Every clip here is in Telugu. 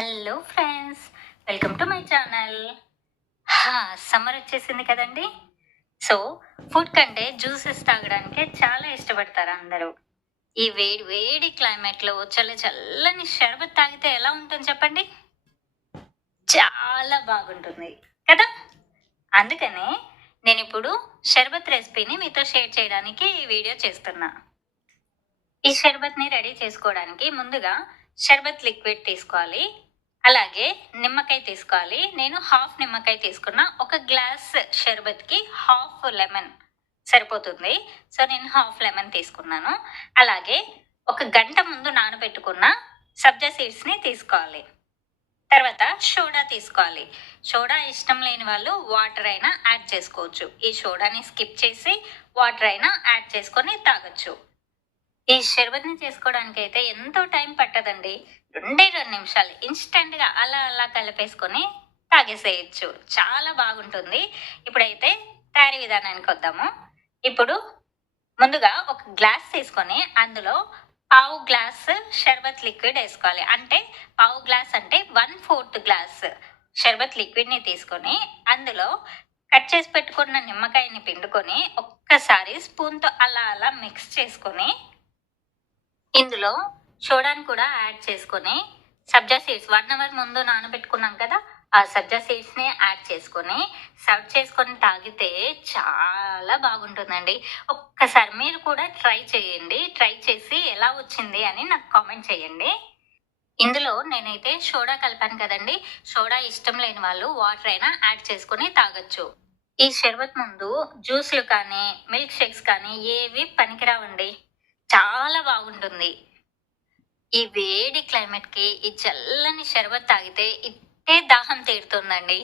Hello friends welcome to my channel summer వచ్చేసింది కదండి. సో ఫుడ్ కంటే జ్యూసెస్ తాగడానికే చాలా ఇష్టపడతారు అందరూ. ఈ వేడి వేడి క్లైమేట్లో చల్ల చల్లని షర్బత్ తాగితే ఎలా ఉంటుంది చెప్పండి? చాలా బాగుంటుంది. కదా? అందుకనే నేను ఇప్పుడు షర్బత్ రెసిపీని మీతో షేర్ చేయడానికి ఈ వీడియో చేస్తున్నా. ఈ షర్బత్ని రెడీ చేసుకోవడానికి ముందుగా షర్బత్ లిక్విడ్ తీసుకోవాలి. అలాగే నిమ్మకాయ తీసుకోవాలి. నేను హాఫ్ నిమ్మకాయ తీసుకున్న. ఒక గ్లాస్ షర్బత్కి హాఫ్ లెమన్ సరిపోతుంది. సో నేను హాఫ్ లెమన్ తీసుకున్నాను. అలాగే ఒక గంట ముందు నానబెట్టుకున్న సబ్జా సీడ్స్ని తీసుకోవాలి. తర్వాత సోడా తీసుకోవాలి. సోడా ఇష్టం లేని వాళ్ళు వాటర్ అయినా యాడ్ చేసుకోవచ్చు. ఈ సోడాని స్కిప్ చేసి వాటర్ అయినా యాడ్ చేసుకొని తాగొచ్చు. ఈ షర్బత్ని చేసుకోవడానికి అయితే ఎంతో టైం పట్టదండి. రెండే రెండు నిమిషాలు. ఇన్స్టెంట్గా అలా అలా కలిపేసుకొని తాగేసేయచ్చు. చాలా బాగుంటుంది. ఇప్పుడైతే తయారీ విధానానికి వద్దాము. ఇప్పుడు ముందుగా ఒక గ్లాస్ తీసుకొని అందులో పావు గ్లాస్ షర్బత్ లిక్విడ్ వేసుకోవాలి. అంటే పావు గ్లాస్ అంటే వన్ ఫోర్త్ గ్లాస్ షర్బత్ లిక్విడ్ని తీసుకొని అందులో కట్ చేసి పెట్టుకున్న నిమ్మకాయని పిండుకొని ఒక్కసారి స్పూన్తో అలా అలా మిక్స్ చేసుకొని ఇందులో సోడాని కూడా యాడ్ చేసుకొని సబ్జా సీడ్స్ వన్ అవర్ ముందు నానబెట్టుకున్నాం కదా ఆ సబ్జా సీడ్స్ని యాడ్ చేసుకొని సర్వ్ చేసుకొని తాగితే చాలా బాగుంటుందండి. ఒక్కసారి మీరు కూడా ట్రై చేయండి. ట్రై చేసి ఎలా వచ్చింది అని నాకు కామెంట్ చేయండి. ఇందులో నేనైతే సోడా కలిపాను కదండి. సోడా ఇష్టం లేని వాళ్ళు వాటర్ అయినా యాడ్ చేసుకొని తాగొచ్చు. ఈ షర్బత్ ముందు జ్యూస్లు కానీ మిల్క్ షేక్స్ కానీ ఏవి పనికిరావండి. చాలా బాగుంటుంది. ఈ వేడి క్లైమేట్కి ఈ చల్లని షర్బత్ తాగితే ఇట్టే దాహం తీరుతుందండి.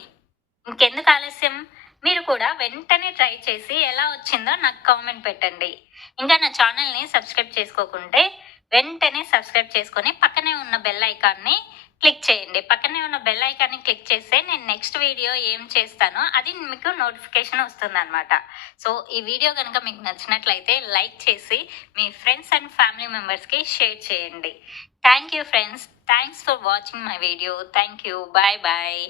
ఇంకెందుకు ఆలస్యం? మీరు కూడా వెంటనే ట్రై చేసి ఎలా వచ్చిందో నాకు కామెంట్ పెట్టండి. ఇంకా నా ఛానల్ని సబ్స్క్రైబ్ చేసుకోకుంటే వెంటనే సబ్స్క్రైబ్ చేసుకొని పక్కనే ఉన్న బెల్ ఐకాన్ని క్లిక్ చేయండి. పక్కనే ఉన్న బెల్ ఐకాన్ని క్లిక్ చేస్తే నేను నెక్స్ట్ వీడియో ఏం చేస్తానో అది మీకు నోటిఫికేషన్ వస్తుంది అనమాట సో ఈ వీడియో కనుక మీకు నచ్చినట్లయితే లైక్ చేసి మీ ఫ్రెండ్స్ అండ్ ఫ్యామిలీ మెంబర్స్కి షేర్ చేయండి. Thank you friends thanks for watching my video thank you bye bye